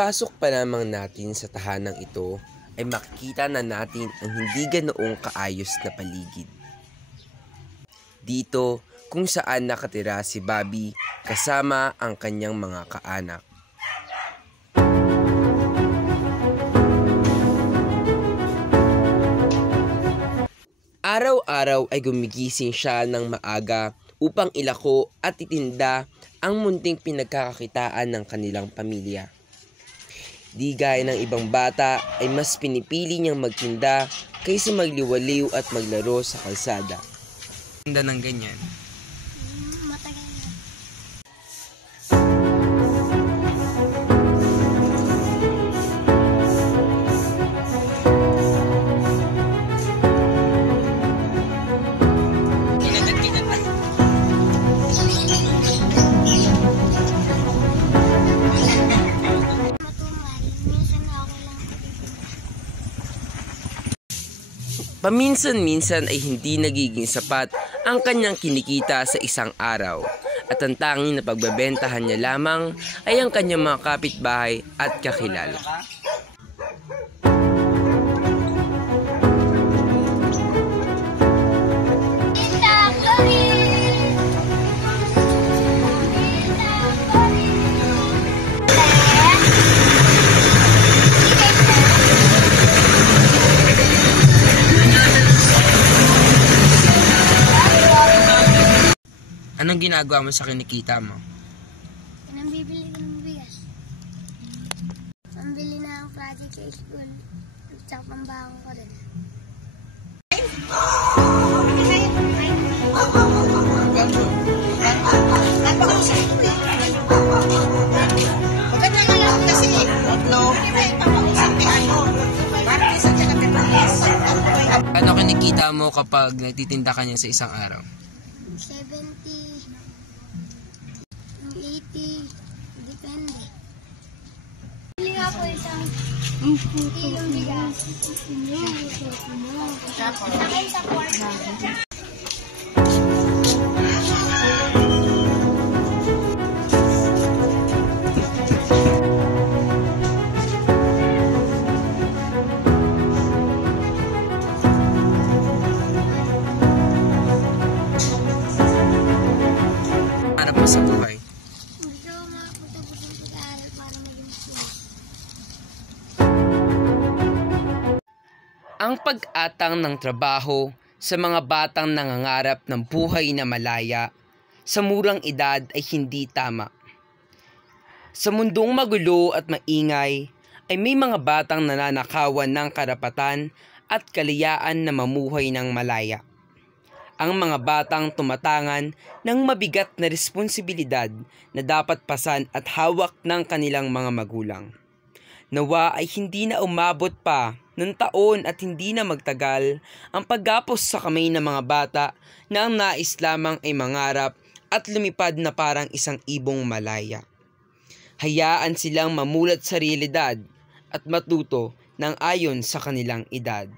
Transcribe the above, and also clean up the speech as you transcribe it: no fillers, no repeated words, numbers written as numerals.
Pagpasok pa lamang natin sa tahanang ito ay makikita na natin ang hindi ganoong kaayos na paligid. Dito kung saan nakatira si Bobby kasama ang kanyang mga kaanak. Araw-araw ay gumigising siya ng maaga upang ilako at itinda ang munting pinagkakakitaan ng kanilang pamilya. Di gaya ng ibang bata ay mas pinipili niyang magtinda kaysa magliwaliw at maglaro sa kalsada. Tinda ng ganyan. Matagal na. Paminsan-minsan ay hindi nagiging sapat ang kanyang kinikita sa isang araw at ang tanging na pagbebentahan niya lamang ay ang kanyang mga kapitbahay at kakilala. Anong ginagawa mo sa kinikita mo? Pinambibili ko ng bigas. Pambili na ang project sa school. At saka pambahang ko rin. Maganda nga lang kasi Ano kinikita mo kapag nagtitinda ka niya sa isang araw? 70, 80, depende. Bili nga po isang kilong bigas. Akin sa kwarto. Para po sa buhay. Gusto ko makapunta po sa pag-aaral para maging school. Ang pag-atang ng trabaho sa mga batang nangangarap ng buhay na malaya sa murang edad ay hindi tama. Sa mundong magulo at maingay ay may mga batang nananakawan ng karapatan at kalayaan na mamuhay ng malaya. Ang mga batang tumatangan ng mabigat na responsibilidad na dapat pasan at hawak ng kanilang mga magulang. Nawa ay hindi na umabot pa ng taon at hindi na magtagal ang paggapos sa kamay ng mga bata na ang nais lamang ay mangarap at lumipad na parang isang ibong malaya. Hayaan silang mamulat sa realidad at matuto ng ayon sa kanilang edad.